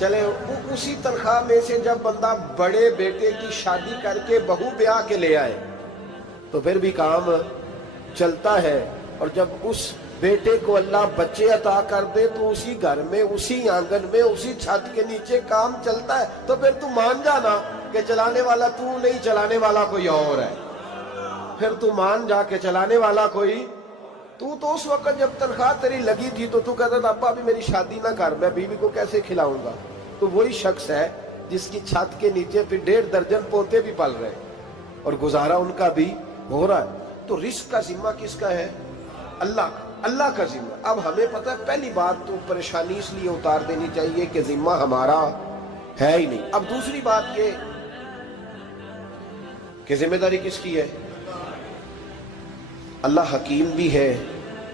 چلے اسی تنخواہ میں سے جب بندہ بڑے بیٹے کی شادی کر کے بہو بیاہ کے لے آئے تو پھر بھی کام چلتا ہے، اور جب اس بیٹے کو اللہ بچے عطا کر دے تو اسی گھر میں، اسی آنگن میں، اسی چھت کے نیچے کام چلتا ہے۔ تو پھر تو مان جانا کہ چلانے والا تو نہیں، چلانے والا کوئی اور ہے۔ پھر تو مان جا کے چلانے والا کوئی تو اس وقت جب تنخواہ تیری لگی تھی تو کہتا تھا ابا ابھی میری شادی نہ کر، میں بیوی کو کیسے کھلاؤں گا؟ تو وہی شخص ہے جس کی چھت کے نیچے پھر 1.5 درجن پوتے بھی پل رہے اور گزارا ان کا بھی ہو رہا ہے۔ تو رزق کا ذمہ کس کا ہے؟ اللہ کا، اللہ کا ذمہ۔ اب ہمیں پتہ ہے پہلی بات تو پریشانی اس لیے اتار دینی چاہیے کہ ذمہ ہمارا ہے ہی نہیں۔ اب دوسری بات یہ کہ ذمہ داری کس کی ہے؟ اللہ حکیم بھی ہے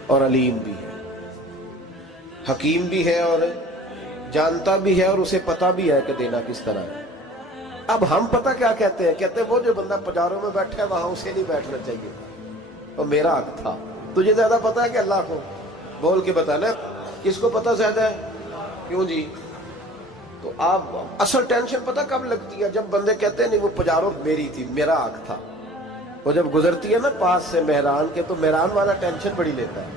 اور علیم بھی ہے، حکیم بھی ہے اور جانتا بھی ہے اور اسے پتہ بھی ہے کہ دینا کس طرح ہے۔ اب ہم پتہ کیا کہتے ہیں؟ کہتے ہیں وہ جو بندہ پجاروں میں بیٹھا ہے وہاں اسے نہیں بیٹھنا چاہیے تھا، اور میرا حق تھا۔ تجھے زیادہ پتہ ہے کہ اللہ کو؟ بول کے بتانا کس کو پتہ زیادہ ہے؟ کیوں جی؟ تو آپ اصل ٹینشن پتہ کب لگتی ہے؟ جب بندے کہتے ہیں نہیں وہ پجاروں میری تھی، میرا حق تھا۔ وہ جب گزرتی ہے نا پاس سے مہران کے تو مہران والا ٹینشن بڑی لیتا ہے،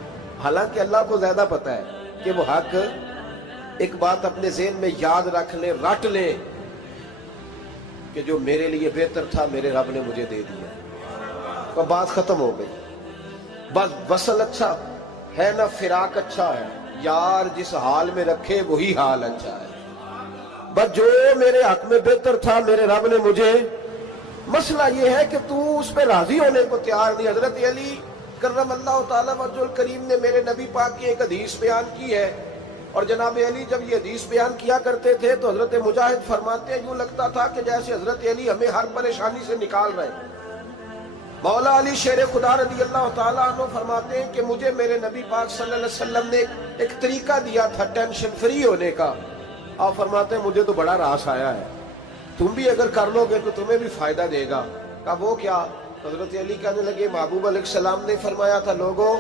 حالانکہ اللہ کو زیادہ پتہ ہے کہ وہ حق۔ ایک بات اپنے ذہن میں یاد رکھ لیں، رٹ لیں کہ جو میرے لیے بہتر تھا میرے رب نے مجھے دے دیا، اور بات ختم ہو گئی۔ بس وصل اچھا ہے نہ فراق اچھا ہے، یار جس حال میں رکھے وہی حال اچھا ہے۔ بس جو میرے حق میں بہتر تھا میرے رب نے مجھے، مسئلہ یہ ہے کہ تو اس پہ راضی ہونے کو تیار نہیں۔ حضرت علی کرم اللہ تعالیٰ وجہ الکریم نے میرے نبی پاک کی ایک حدیث بیان کی ہے، اور جناب علی جب یہ حدیث بیان کیا کرتے تھے تو حضرت مجاہد فرماتے ہیں یوں لگتا تھا کہ جیسے حضرت علی ہمیں ہر پریشانی سے نکال رہے ہیں۔ مولا علی شیر خدا رضی اللہ تعالیٰ عنہ فرماتے ہیں کہ مجھے میرے نبی پاک صلی اللہ علیہ وسلم نے ایک طریقہ دیا تھا ٹینشن فری ہونے کا۔ آپ فرماتے ہیں مجھے تو بڑا راس آیا ہے، تم بھی اگر کر لو گے تو تمہیں بھی فائدہ دے گا۔ کہا وہ کیا؟ حضرت علی کہنے لگے محبوب علیہ السلام نے فرمایا تھا لوگوں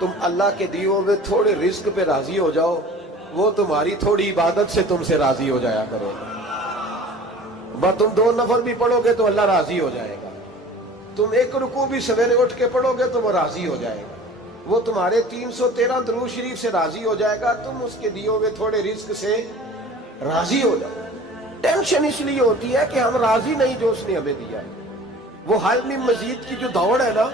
تم اللہ کے دیے ہوئے تھوڑے رزق پہ راضی ہو جاؤ، وہ تمہاری تھوڑی عبادت سے تم سے راضی ہو جایا کرو۔ بس تم 2 نفل بھی پڑھو گے تو اللہ راضی ہو جائے گا، تم 1 رکوع بھی سویرے اٹھ کے پڑھو گے تو وہ راضی ہو جائے گا، وہ تمہارے 313 درود شریف سے راضی ہو جائے گا، تم اس کے دیے ہوئے تھوڑے رزق سے راضی ہو جاؤ۔ ٹینشن اس لیے ہوتی ہے کہ ہم راضی نہیں جو اس نے ہمیں دیا ہے۔ وہ حل میں مزید کی جو دوڑ ہے نا،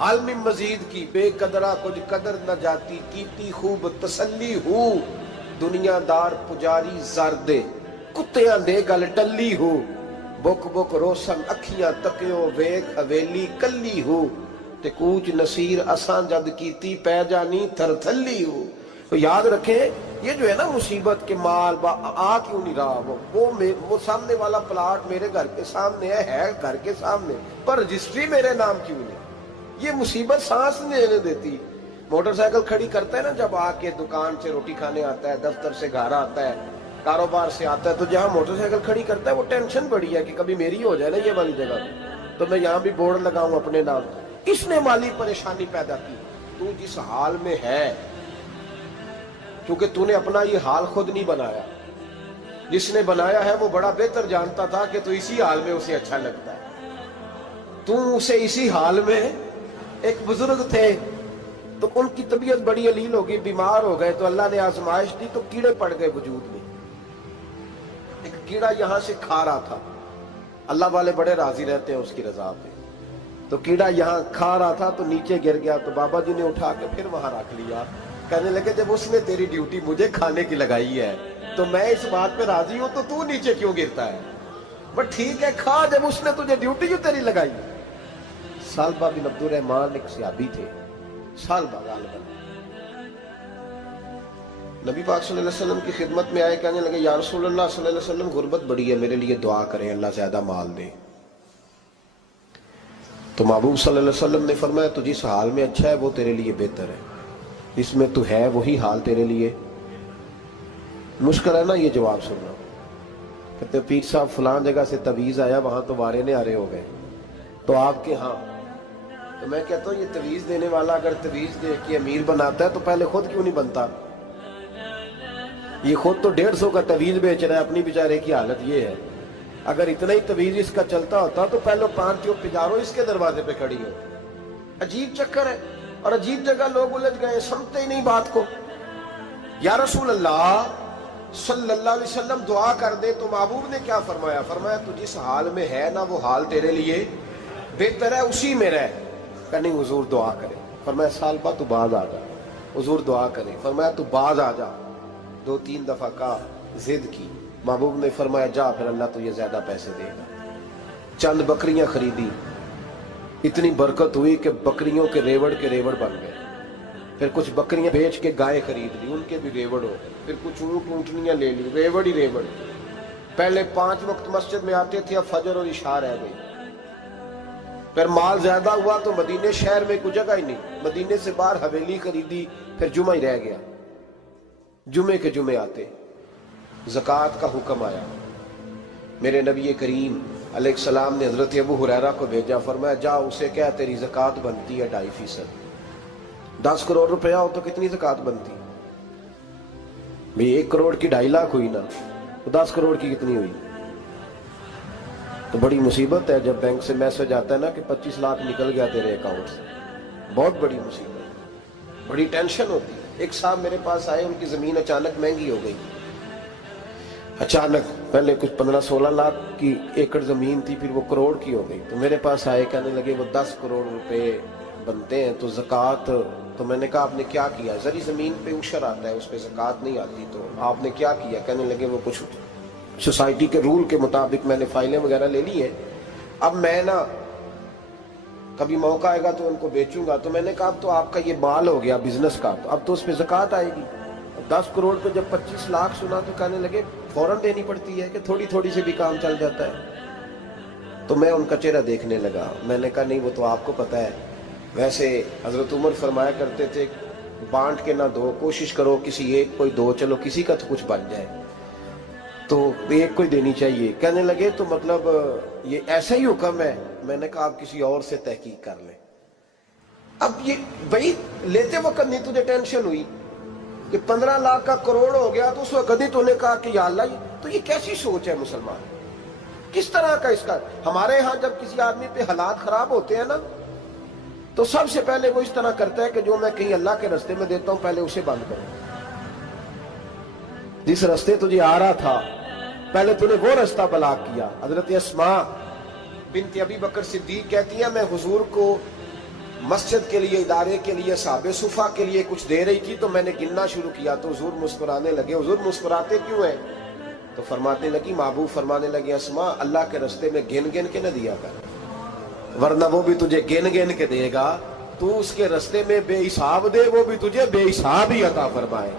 حل میں مزید کی، بے قدرہ کچھ قدر نہ جاتی، کیتی خوب تسلی ہو، دنیا دار پجاری زردے، کتیاں دے گل ٹلی ہو، بک بک روشن اکھیاں تکیو ویک حویلی کلی ہو، تے کوچ نصیر اساں جد کیتی پہ جانی تھر تھلی ہو۔ تو یاد رکھیں یہ جو ہے نا مصیبت کے مال آ کیوں نہیں رہا، وہ سامنے والا پلاٹ میرے گھر کے سامنے ہے گھر کے سامنے، پر رجسٹری میرے نام کیوں نہیں؟ یہ مصیبت سانس نہیں لینے دیتی۔ موٹر سائیکل کھڑی کرتا ہے نا جب آ کے دکان سے روٹی کھانے آتا ہے، دفتر سے گھر آتا ہے، کاروبار سے آتا ہے، تو جہاں موٹر سائیکل کھڑی کرتا ہے وہ ٹینشن بڑی ہے کہ کبھی میری ہو جائے نا یہ والی جگہ تو میں یہاں بھی بورڈ لگاؤں اپنے نام۔ اس نے مالی پریشانی پیدا کی۔ تو جس حال میں ہے، کیونکہ تو نے اپنا یہ حال خود نہیں بنایا، جس نے بنایا ہے وہ بڑا بہتر جانتا تھا کہ تو اسی حال میں اسے اچھا لگتا ہے۔ تو اسے اسی حال میں، ایک بزرگ تھے تو ان کی طبیعت بڑی علیل ہو گئی، بیمار ہو گئے، تو اللہ نے آزمائش دی تو کیڑے پڑ گئے وجود میں۔ ایک کیڑا یہاں سے کھا رہا تھا، اللہ والے بڑے راضی رہتے ہیں اس کی رضا پہ، تو کیڑا یہاں کھا رہا تھا تو نیچے گر گیا، تو بابا جی نے اٹھا کے پھر وہاں رکھ لیا، کہنے لگے جب اس نے تیری ڈیوٹی مجھے کھانے کی لگائی ہے تو میں اس بات پہ راضی ہوں، تو نیچے کیوں گرتا ہے؟ بٹ ٹھیک ہے کھا، جب اس نے تجھے ڈیوٹی جو تیری لگائی۔ سالبہ بن عبد الرحمن ایک صحابی تھے، سالبہ غالباً نبی پاک صلی اللہ علیہ وسلم کی خدمت میں آئے، کہنے لگے یا رسول اللہ صلی اللہ علیہ وسلم غربت بڑی ہے، میرے لیے دعا کریں اللہ زیادہ مال دے۔ تو محبوب صلی اللہ علیہ وسلم نے فرمایا تو جس حال میں اچھا ہے وہ تیرے لیے بہتر ہے، اس میں تو ہے وہی حال تیرے لیے۔ مشکل ہے نا یہ جواب سننا۔ کہتے پیر صاحب فلان جگہ سے تویز آیا، وہاں تو وارے نے آرے ہو گئے، تو آپ کے ہاں؟ تو میں کہتا ہوں یہ تویز دینے والا اگر تویز دے کے امیر بناتا ہے تو پہلے خود کیوں نہیں بنتا؟ یہ خود تو 150 کا تویز بیچ رہا ہے، اپنی بیچارے کی حالت یہ ہے۔ اگر اتنا ہی تویز اس کا چلتا ہوتا تو پہلے 5 پجاروں اس کے دروازے پہ کھڑی ہو۔ عجیب چکر ہے اور عجیب جگہ لوگ الجھ گئے، سمجھتے ہی نہیں بات کو۔ یا رسول اللہ صلی اللہ علیہ وسلم دعا کر دے تو محبوب نے کیا فرمایا؟ فرمایا تو جس حال میں ہے نا وہ حال تیرے لیے بہتر ہے، اسی میں رہ۔ کہ نہیں حضور دعا کرے۔ فرمایا سال بعد تو بعد آ جا۔ حضور دعا کرے۔ فرمایا تو بعد آ جا۔ 2-3 دفعہ کا ضد کی۔ محبوب نے فرمایا جا، پھر اللہ تجھے زیادہ پیسے دے گا۔ چند بکریاں خریدی، اتنی برکت ہوئی کہ بکریوں کے ریوڑ بن گئے۔ پھر کچھ بکریاں بیچ کے گائے خرید لی، ان کے بھی ریوڑ ہو گئے۔ پھر کچھ اونٹ اونٹنیاں لے لی، ریوڑ ہی ریوڑ۔ پہلے 5 وقت مسجد میں آتے تھے، اب فجر اور عشاء رہ گئی۔ پھر مال زیادہ ہوا تو مدینے شہر میں کوئی جگہ ہی نہیں، مدینے سے باہر حویلی خریدی، پھر جمعہ ہی رہ گیا۔ جمعے کے جمعے آتے، زکوٰۃ کا حکم آیا۔ میرے نبی کریم علیہ السلام نے حضرت ابو ہریرہ کو بھیجا، فرمایا جا اسے کہہ تیری زکوٰۃ بنتی ہے 2.5%۔ 10 کروڑ روپیہ ہو تو کتنی زکوٰۃ بنتی؟ بھئی 1 کروڑ کی 2.5 لاکھ ہوئی نا، تو 10 کروڑ کی کتنی ہوئی؟ تو بڑی مصیبت ہے جب بینک سے میسج آتا ہے نا کہ 25 لاکھ نکل گیا تیرے اکاؤنٹ سے۔ بہت بڑی مصیبت، بڑی ٹینشن ہوتی ہے۔ ایک صاحب میرے پاس آئے، ان کی زمین اچانک مہنگی ہو گئی۔ اچانک پہلے کچھ 15-16 لاکھ کی ایکڑ زمین تھی، پھر وہ کروڑ کی ہو گئی۔ تو میرے پاس آئے، کہنے لگے وہ 10 کروڑ روپے بنتے ہیں تو زکوٰۃ، تو میں نے کہا آپ نے کیا کیا؟ زری زمین پہ عشر آتا ہے، اس پہ زکوٰۃ نہیں آتی، تو آپ نے کیا کیا؟ کہنے لگے وہ کچھ سوسائٹی کے رول کے مطابق میں نے فائلیں وغیرہ لے لی ہیں، اب میں نا کبھی موقع آئے گا تو ان کو بیچوں گا۔ تو میں نے کہا اب تو آپ کا یہ مال ہو گیا بزنس کا، تو اب تو اس پہ زکوٰۃ آئے گی۔ 10 کروڑ پہ جب 25 لاکھ سنا تو کہنے لگے فوراً دینی پڑتی ہے کہ تھوڑی تھوڑی سے بھی کام چل جاتا ہے؟ تو میں ان کا چہرہ دیکھنے لگا، میں نے کہا نہیں وہ تو آپ کو پتہ ہے، ویسے حضرت عمر فرمایا کرتے تھے بانٹ کے نہ دو، کوشش کرو کسی ایک کو دو، چلو کسی کا تو کچھ بن جائے، تو ایک کو دینی چاہیے۔ کہنے لگے تو مطلب یہ ایسا ہی حکم ہے؟ میں نے کہا آپ کسی اور سے تحقیق کر لیں۔ اب یہ بھائی لیتے وقت نہیں تجھے ٹینشن ہوئی کہ 15 لاکھ کا کروڑ ہو گیا، تو اس وقت ہی تو نے کہا کہ یا اللہ، تو یہ کیسی سوچ ہے مسلمان؟ کس طرح کا اس کا؟ ہمارے ہاں جب کسی آدمی پہ حالات خراب ہوتے ہیں نا تو سب سے پہلے وہ اس طرح کرتا ہے کہ جو میں کہیں اللہ کے رستے میں دیتا ہوں پہلے اسے بند کروں۔ جس رستے تجھے آ رہا تھا پہلے تو نے وہ رستہ بلاک کیا۔ حضرت اسماء بنت ابی بکر صدیق کہتی ہیں میں حضور کو مسجد کے لیے، ادارے کے لیے، صحابہ صفہ کے لیے کچھ دے رہی تھی، تو میں نے گننا شروع کیا تو حضور مسکرانے لگے۔ حضور مسکراتے کیوں ہیں؟ تو فرمانے لگی، محبوب فرمانے لگے اسماء اللہ کے رستے میں گن گن کے نہ دیا کر، ورنہ وہ بھی تجھے گن گن کے دے گا۔ تو اس کے رستے میں بے حساب دے، وہ بھی تجھے بے حساب ہی عطا فرمائے۔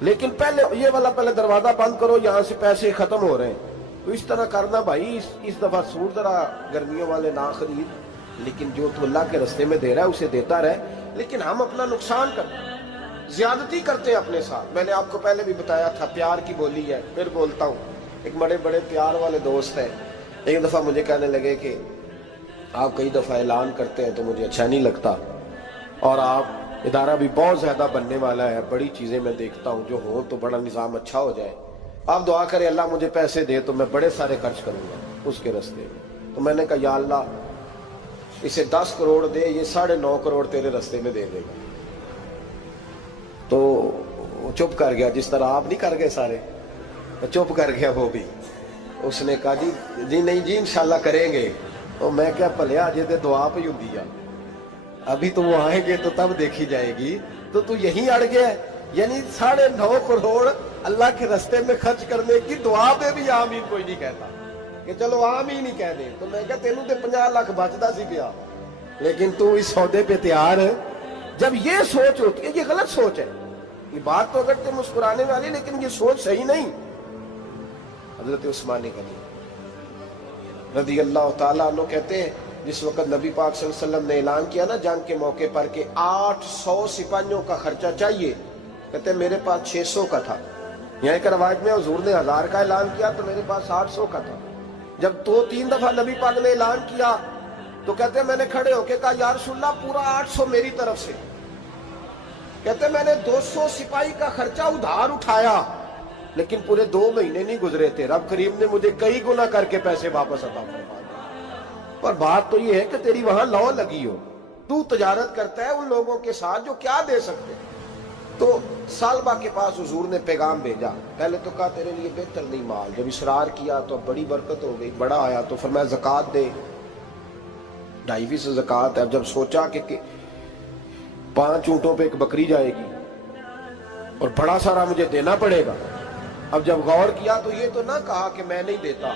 لیکن پہلے یہ والا پہلے دروازہ بند کرو، یہاں سے پیسے ختم ہو رہے ہیں۔ تو اس طرح کرنا بھائی، اس دفعہ سوٹ ذرا گرمیوں والے نہ خرید، لیکن جو تو اللہ کے رستے میں دے رہا ہے اسے دیتا رہے۔ لیکن ہم اپنا نقصان کرتے ہیں، زیادتی کرتے ہیں اپنے ساتھ۔ میں نے آپ کو پہلے بھی بتایا تھا پیار کی بولی ہے، پھر بولتا ہوں۔ ایک بڑے بڑے پیار والے دوست ہیں، ایک دفعہ مجھے کہنے لگے کہ آپ کئی دفعہ اعلان کرتے ہیں تو مجھے اچھا نہیں لگتا، اور آپ ادارہ بھی بہت زیادہ بننے والا ہے، بڑی چیزیں میں دیکھتا ہوں جو ہوں تو بڑا نظام اچھا ہو جائے، آپ دعا کریں اللہ مجھے پیسے دے تو میں بڑے سارے خرچ کروں گا اس کے راستے میں۔ تو میں نے کہا یا اللہ اسے 10 کروڑ دے، یہ 9.5 کروڑ تیرے راستے میں دے دے گا۔ تو چپ کر گیا، جس طرح آپ نہیں کر گئے سارے، چپ کر گیا وہ بھی۔ اس نے کہا جی نہیں جی انشاءاللہ کریں گے۔ تو میں کیا پلیا جی تے دعا پہ ہوں دیا، ابھی تو وہ آئیں گے تو تب دیکھی جائے گی، تو یہیں اڑ گیا ہے۔ یعنی 9.5 کروڑ اللہ کے راستے میں خرچ کرنے کی دعا پہ بھی آمین کوئی نہیں کہتا کہ چلو آمین ہی کہہ دیں۔ تو میں کہا تینوں تے 50 لاکھ بچتا سی پیا، لیکن تو اس سودے پہ تیار ہے۔ جب یہ سوچ ہوتی ہے، یہ غلط سوچ ہے، یہ بات تو اگر تے مسکرانے والی، لیکن یہ سوچ صحیح نہیں۔ حضرت عثمان غنی رضی اللہ تعالیٰ عنہ کہتے ہیں جس وقت نبی پاک صلی اللہ علیہ وسلم نے اعلان کیا نا جنگ کے موقع پر کہ 800 سپاہیوں کا خرچہ چاہیے، کہتے ہیں میرے پاس 600 کا تھا۔ یہاں ایک روایت میں حضور نے 1000 کا اعلان کیا تو میرے پاس 800 کا تھا۔ جب 2-3 دفعہ نبی پاک نے اعلان کیا تو کہتے ہیں میں نے کھڑے ہو کے کہا یا رسول اللہ پورا 800 میری طرف سے۔ کہتے میں نے 200 سپاہی کا خرچہ ادھار اٹھایا لیکن پورے 2 مہینے نہیں گزرے تھے، رب کریم نے مجھے کئی گنا کر کے پیسے واپس عطا فرما دیے۔ پر بات تو یہ ہے کہ تیری وہاں لو لگی ہو، تو تجارت کرتا ہے ان لوگوں کے ساتھ جو کیا دے سکتے۔ تو سالبہ کے پاس حضور نے پیغام بھیجا، پہلے تو کہا تیرے لیے بہتر نہیں مال، جب اصرار کیا تو بڑی برکت ہو گئی، بڑا آیا تو فرمایا زکوٰۃ دے، 2.5 زکوٰۃ ہے۔ اب جب سوچا کہ 5 اونٹوں پہ ایک بکری جائے گی اور بڑا سارا مجھے دینا پڑے گا، اب جب غور کیا تو یہ تو نہ کہا کہ میں نہیں دیتا۔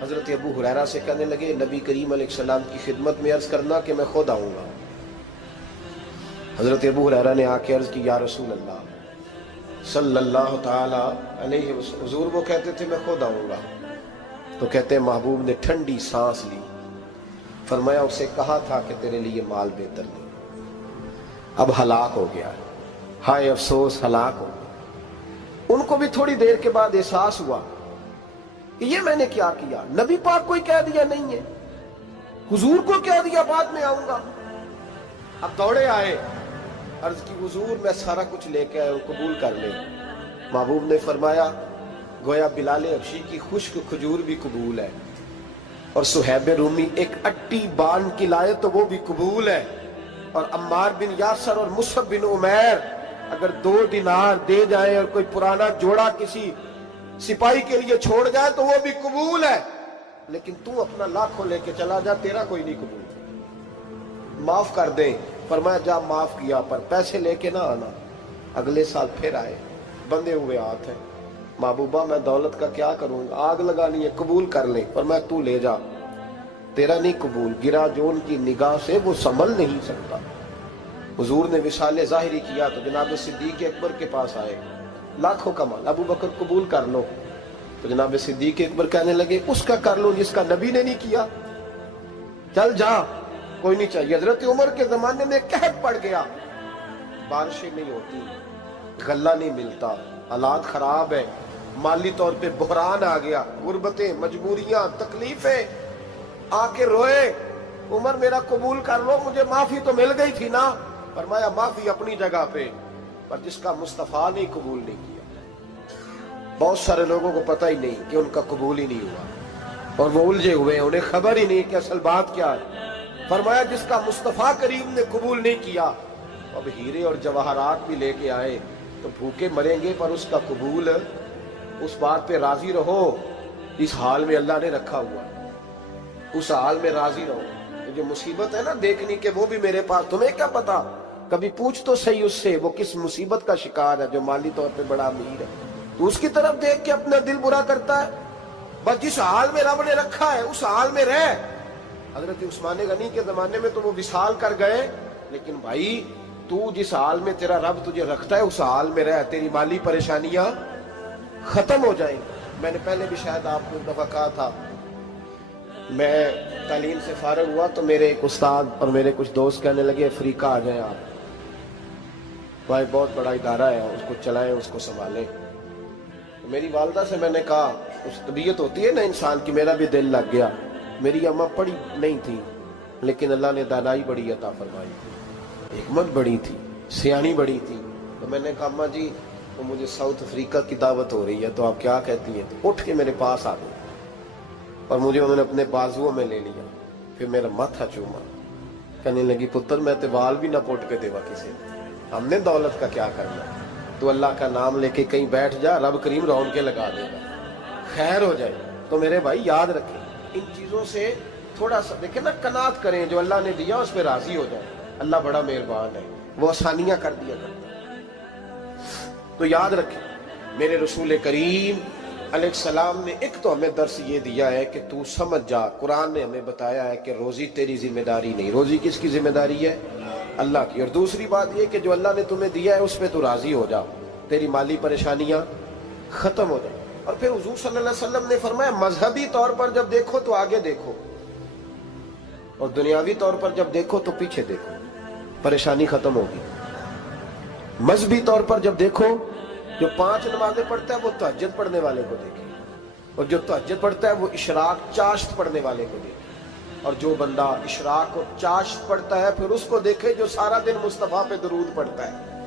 حضرت ابو ہریرہ سے کہنے لگے نبی کریم علیہ السلام کی خدمت میں عرض کرنا کہ میں خود آؤں گا۔ حضرت ابو ہریرہ نے آ کے عرض کی یا رسول اللہ صلی اللہ تعالی علیہ وسلم، حضور وہ کہتے تھے میں خود آؤں گا، تو کہتے ہیں محبوب نے ٹھنڈی سانس لی، فرمایا اسے کہا تھا کہ تیرے لیے مال بہتر نہیں، اب ہلاک ہو گیا، ہائے افسوس ہلاک ہو گیا۔ ان کو بھی تھوڑی دیر کے بعد احساس ہوا کہ یہ میں نے کیا کیا، نبی پاک کو ہی کہہ دیا نہیں ہے، حضور کو کہہ دیا بعد میں آؤں گا۔ اب دوڑے آئے، عرض کی حضور میں سارا کچھ لے کے آئے ہوں، قبول کر لیں۔ محبوب نے فرمایا گویا بلال حبشی کی خشک کھجور بھی قبول ہے، اور صہیب رومی ایک اٹی بان کی لائے تو وہ بھی قبول ہے، اور عمار بن یاسر اور مصعب بن عمیر اگر 2 دینار دے جائیں اور کوئی پرانا جوڑا کسی سپاہی کے لیے چھوڑ جائے تو وہ بھی قبول ہے، لیکن تو اپنا لاکھوں لے کے چلا جا، تیرا کوئی نہیں قبول، معاف کر دیں۔ فرمایا جا معاف کیا، پر پیسے لے کے نہ آنا۔ اگلے سال پھر آئے، بندے ہوئے ہاتھ ہیں، محبوبہ میں دولت کا کیا کروں گا، آگ لگانی ہے، قبول کر لیں۔ فرمایا تو لے جا، تیرا نہیں قبول، گرا جو ان کی نگاہ سے وہ سنبھل نہیں سکتا۔ حضور نے وصال ظاہری کیا تو جناب صدیق اکبر کے پاس آئے، لاکھوں کا مال، ابو بکر قبول کر لو، تو جناب صدیق اکبر کہنے لگے اس کا کر لو جس کا نبی نے نہیں کیا، چل جا کوئی نہیں چاہیے۔ حضرت عمر کے زمانے میں قحط پڑ گیا، بارشیں نہیں ہوتی، غلہ نہیں ملتا، حالات خراب ہے، مالی طور پہ بحران آ گیا، غربتیں، مجبوریاں، تکلیفیں، آ کے روئے، عمر میرا قبول کر لو، مجھے معافی تو مل گئی تھی نا۔ فرمایا معافی اپنی جگہ پہ، پر جس کا مصطفیٰ نے قبول نہیں کیا۔ بہت سارے لوگوں کو پتہ ہی نہیں کہ ان کا قبول ہی نہیں ہوا، اور وہ الجھے ہوئے ہیں، انہیں خبر ہی نہیں کہ اصل بات کیا ہے۔ فرمایا جس کا مصطفیٰ کریم نے قبول نہیں کیا، اب ہیرے اور جواہرات بھی لے کے آئے تو بھوکے مریں گے، پر اس کا قبول، اس بات پہ راضی رہو، اس حال میں اللہ نے رکھا ہوا، اس حال میں راضی رہو۔ جو مصیبت ہے نا دیکھنی کہ وہ بھی میرے پاس، تمہیں کیا پتا، کبھی پوچھ تو صحیح اس سے وہ کس مصیبت کا شکار ہے، جو مالی طور پہ بڑا امیر ہے، تو اس کی طرف دیکھ کے اپنا دل برا کرتا ہے۔ بس جس حال میں رب نے رکھا ہے اس حال میں رہ۔ حضرت عثمان غنی کے زمانے میں تو وہ وصال کر گئے، لیکن بھائی تو جس حال میں تیرا رب تجھے رکھتا ہے اس حال میں رہ، تیری مالی پریشانیاں ختم ہو جائیں۔ میں نے پہلے بھی شاید آپ کو ایک دفعہ کہا تھا، میں تعلیم سے فارغ ہوا تو میرے ایک استاد اور میرے کچھ دوست کہنے لگے افریقہ آ جائیں آپ، بھائی بہت بڑا ادارہ ہے، اس کو چلائیں، اس کو سنبھالیں۔ میری والدہ سے میں نے کہا، اس طبیعت ہوتی ہے نا انسان کی، میرا بھی دل لگ گیا۔ میری اماں پڑھی نہیں تھی لیکن اللہ نے دانائی بڑی عطا فرمائی تھی، حکمت بڑی تھی، سیانی بڑی تھی۔ تو میں نے کہا اماں جی وہ مجھے ساؤتھ افریقہ کی دعوت ہو رہی ہے تو آپ کیا کہتی ہیں؟ تو اٹھ کے میرے پاس آ گئی اور مجھے انہوں نے اپنے بازوؤں میں لے لیا، پھر میرا ماتھا چوما، کہنے لگی پتر میں تے وال بھی نہ پوٹ کے دیوا کسی، ہم نے دولت کا کیا کرنا، تو اللہ کا نام لے کے کہیں بیٹھ جا، رب کریم رون کے لگا دے گا، خیر ہو جائے۔ تو میرے بھائی یاد رکھیں ان چیزوں سے تھوڑا سا دیکھیں نا، قناعت کریں، جو اللہ نے دیا اس پہ راضی ہو جائے، اللہ بڑا مہربان ہے، وہ آسانیاں کر دیا کرتا ہے۔ تو یاد رکھیں میرے رسول کریم علیہ السلام نے ایک تو ہمیں درس یہ دیا ہے کہ تو سمجھ جا، قرآن نے ہمیں بتایا ہے کہ روزی تیری ذمہ داری نہیں، روزی کس کی ذمہ داری ہے؟ اللہ کی۔ اور دوسری بات یہ کہ جو اللہ نے تمہیں دیا ہے اس پہ تو راضی ہو جا، تیری مالی پریشانیاں ختم ہو جائیں۔ اور پھر حضور صلی اللہ علیہ وسلم نے فرمایا مذہبی طور پر جب دیکھو تو آگے دیکھو، اور دنیاوی طور پر جب دیکھو تو پیچھے دیکھو، پریشانی ختم ہوگی۔ مذہبی طور پر جب دیکھو، جو 5 نمازیں پڑھتا ہے وہ تہجد پڑھنے والے کو دیکھے، اور جو تہجد پڑھتا ہے وہ اشراق چاشت پڑھنے والے کو دیکھے، اور جو بندہ اشراق اور چاشت پڑھتا ہے پھر اس کو دیکھے جو سارا دن مصطفیٰ پہ درود پڑھتا ہے۔